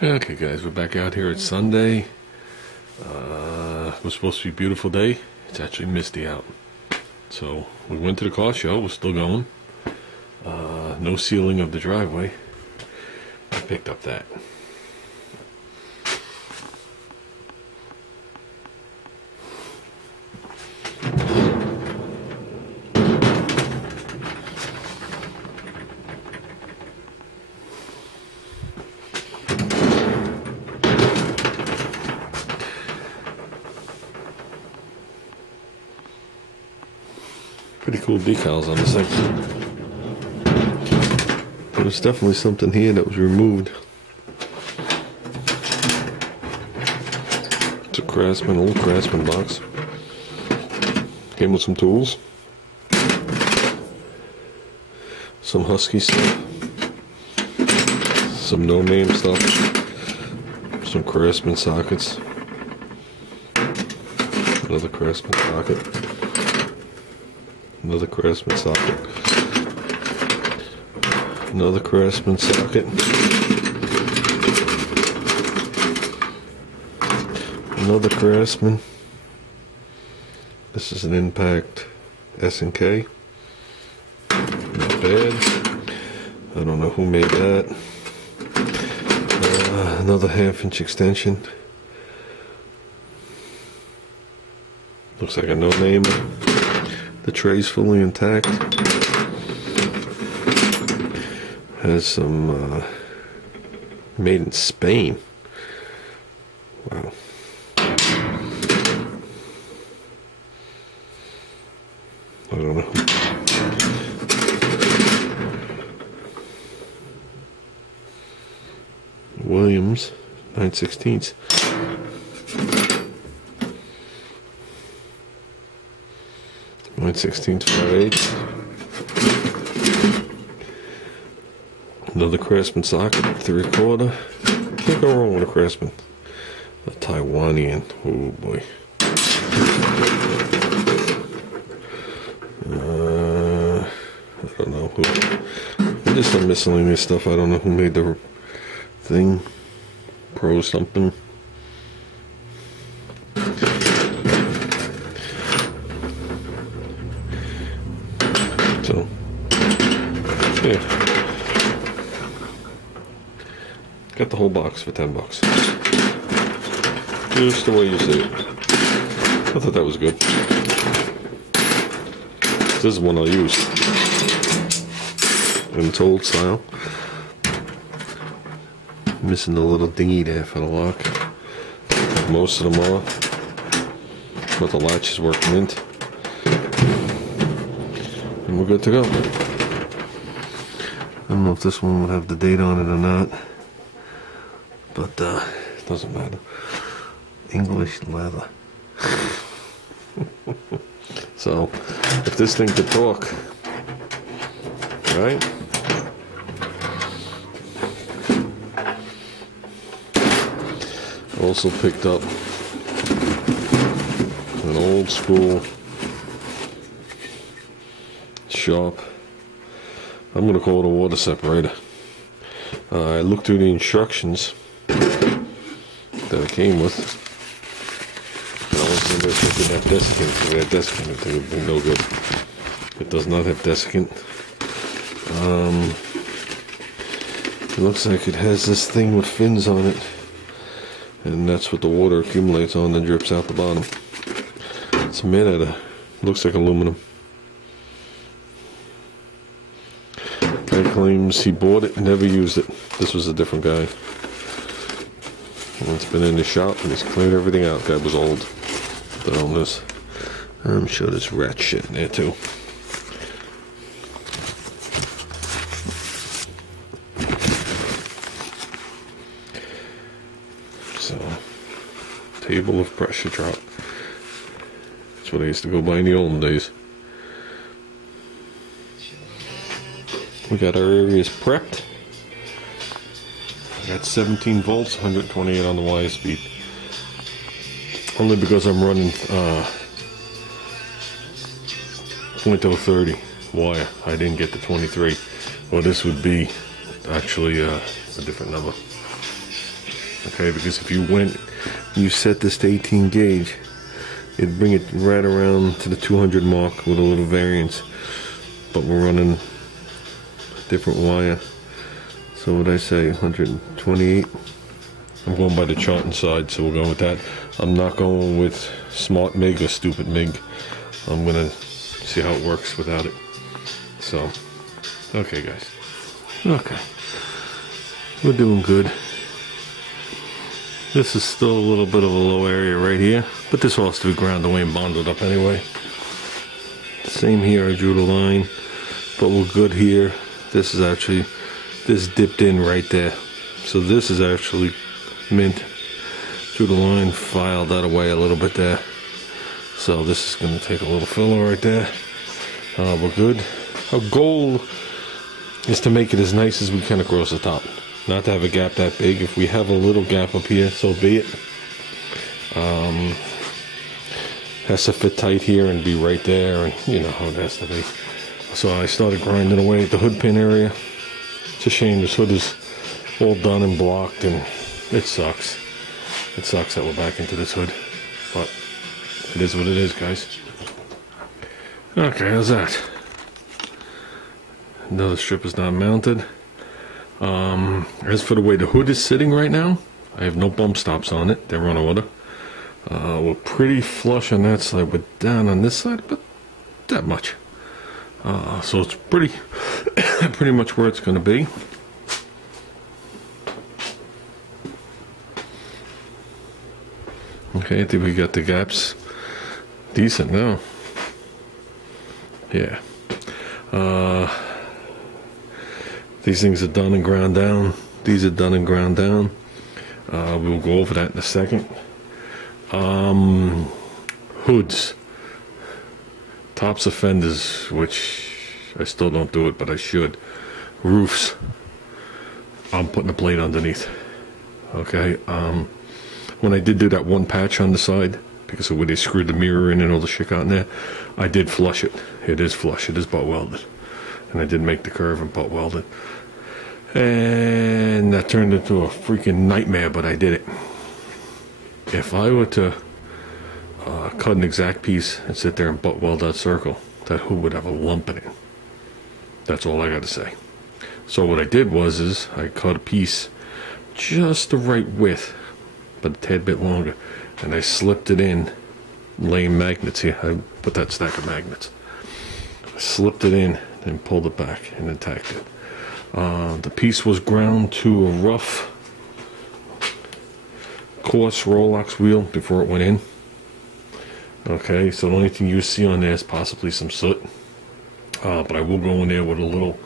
Okay guys, we're back out here. It's Sunday. It was supposed to be a beautiful day. It's actually misty out. So we went to the car show. We're still going. No sealing of the driveway. I picked up that. Pretty cool decals on this thing. There was definitely something here that was removed. It's a Craftsman, old Craftsman box. Came with some tools. Some Husky stuff. Some no-name stuff. Some Craftsman sockets. Another Craftsman socket. Another Craftsman socket. Another Craftsman socket. Another Craftsman. This is an Impact S&K. Not bad. I don't know who made that. Another 1/2-inch extension. Looks like a no-name. The tray's fully intact. Has some made in Spain. Wow. I don't know. Williams 9/16. Mine 16 5/8. Another Craftsman socket, 3/4. Can't go wrong with a Craftsman. A Taiwanian. Oh boy. I don't know who. Just some miscellaneous stuff. I don't know who made the thing. Pro something. So, yeah. Got the whole box for $10. Just the way you see it. I thought that was good. This is one I'll use. And it's old style. Missing the little dinghy there for the lock. Most of them are. But the latches work mint. And we're good to go. I don't know if this one would have the date on it or not. But it doesn't matter. English leather. So, if this thing could talk, right? Also picked up an old school sharp, I'm going to call it a water separator. I looked through the instructions that it came with. And I was wondering if it didn't have desiccant. If it had desiccant, it would be no good. It does not have desiccant. It looks like it has this thing with fins on it. And that's what the water accumulates on and drips out the bottom. It's made out of, looks like aluminum. Guy claims he bought it and never used it. This was a different guy. It's been in the shop and he's cleared everything out. Guy was old. But on this, I'm sure there's rat shit in there too. So, table of pressure drop. That's what I used to go by in the olden days. We got our areas prepped. I got 17 volts, 128 on the wire speed. Only because I'm running .030 wire. I didn't get the 23. Well, this would be actually a different number. Okay, because if you set this to 18 gauge, it'd bring it right around to the 200 mark with a little variance. But we're running a different wire. So what I say, 128? I'm going by the chart inside, so we're going with that. I'm not going with smart MIG or stupid MIG. I'm gonna see how it works without it. So, okay guys. Okay. We're doing good. This is still a little bit of a low area right here, but this all has to be ground away and bonded up anyway. Same here, I drew the line, but we're good here. This dipped in right there. So this is actually mint. Drew the line, filed that away a little bit there. So this is going to take a little filler right there. We're good. Our goal is to make it as nice as we can across the top. Not to have a gap that big. If we have a little gap up here, so be it. Has to fit tight here and be right there, and you know how it has to be. So I started grinding away at the hood pin area. It's a shame this hood is all done and blocked, and it sucks. It sucks that we're back into this hood, but it is what it is, guys. Okay, how's that? Another strip is not mounted. As for the way the hood is sitting right now, I have no bump stops on it. They're on order. We're pretty flush on that side, but down on this side, but that much. So it's pretty much where it's going to be. Okay, I think we got the gaps decent now. Yeah. These things are done and ground down. These are done and ground down. We'll go over that in a second. Hoods. Tops of fenders, which I still don't do it, but I should. Roofs. I'm putting a plate underneath. Okay. When I did do that one patch on the side, because of where they screwed the mirror in and all the shit got in there, I did flush it. It is flush. It is butt welded. And I did make the curve and butt welded. And that turned into a freaking nightmare, but I did it. If I were to cut an exact piece and sit there and butt weld that circle, that hood would have a lump in it. That's all I got to say. So what I did was I cut a piece just the right width, but a tad bit longer, and I slipped it in, laying magnets here. I put that stack of magnets. I slipped it in and pulled it back and then tacked it. The piece was ground to a rough, coarse Rolex wheel before it went in. Okay, so the only thing you see on there is possibly some soot. But I will go in there with a little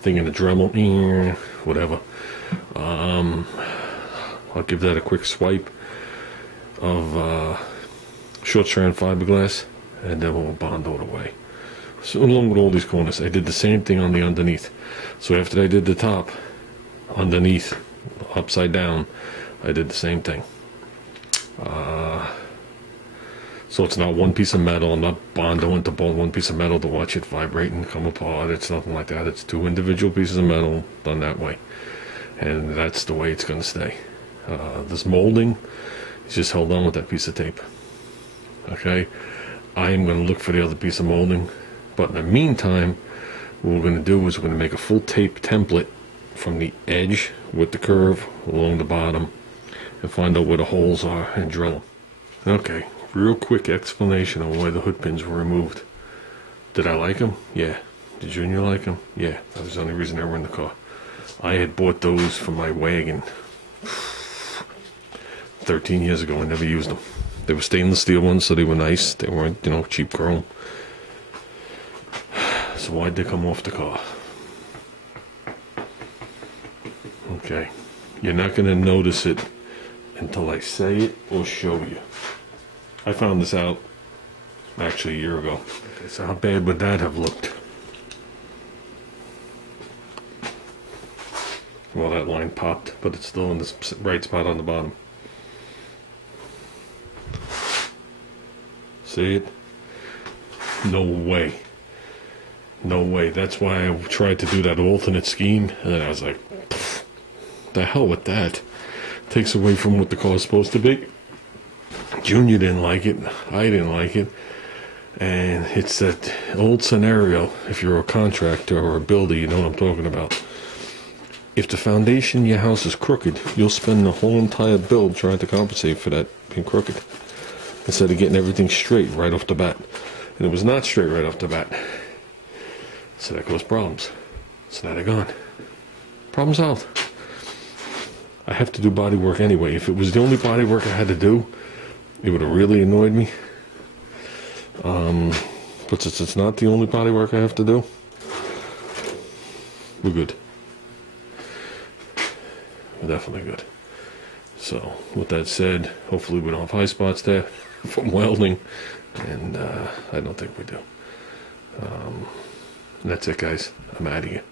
thing in the Dremel, whatever. I'll give that a quick swipe of short strand fiberglass, and then we'll bond it away. So along with all these corners, I did the same thing on the underneath. So after I did the top, underneath, upside down, I did the same thing. So it's not one piece of metal. I'm not bonding to one piece of metal to watch it vibrate and come apart. It's nothing like that. It's two individual pieces of metal done that way. And that's the way it's going to stay. This molding is just held on with that piece of tape. Okay? I am going to look for the other piece of molding. But in the meantime, what we're going to do is we're going to make a full tape template from the edge with the curve along the bottom and find out where the holes are and drill them. Okay, real quick explanation on why the hood pins were removed. Did I like them? Yeah. Did Junior like them? Yeah. That was the only reason they were in the car. I had bought those for my wagon 13 years ago. I never used them. They were stainless steel ones, so they were nice. They weren't, you know, cheap chrome. So why'd they come off the car? Okay. You're not going to notice it until I say it or show you. I found this out actually a year ago. Okay, so how bad would that have looked? Well, that line popped, but it's still in the right spot on the bottom. See it? No way. No way. That's why I tried to do that alternate scheme, and then I was like, the hell with that. Takes away from what the car is supposed to be. Junior didn't like it. I didn't like it. And it's that old scenario, if you're a contractor or a builder, you know what I'm talking about. If the foundation in your house is crooked, you'll spend the whole entire build trying to compensate for that being crooked, instead of getting everything straight right off the bat. And it was not straight right off the bat. So that caused problems. So now they're gone. Problem solved. I have to do body work anyway. If it was the only body work I had to do, it would have really annoyed me. But since it's not the only body work I have to do, we're good. We're definitely good. So, with that said, hopefully we don't have high spots there from welding, and I don't think we do. That's it, guys. I'm out of here.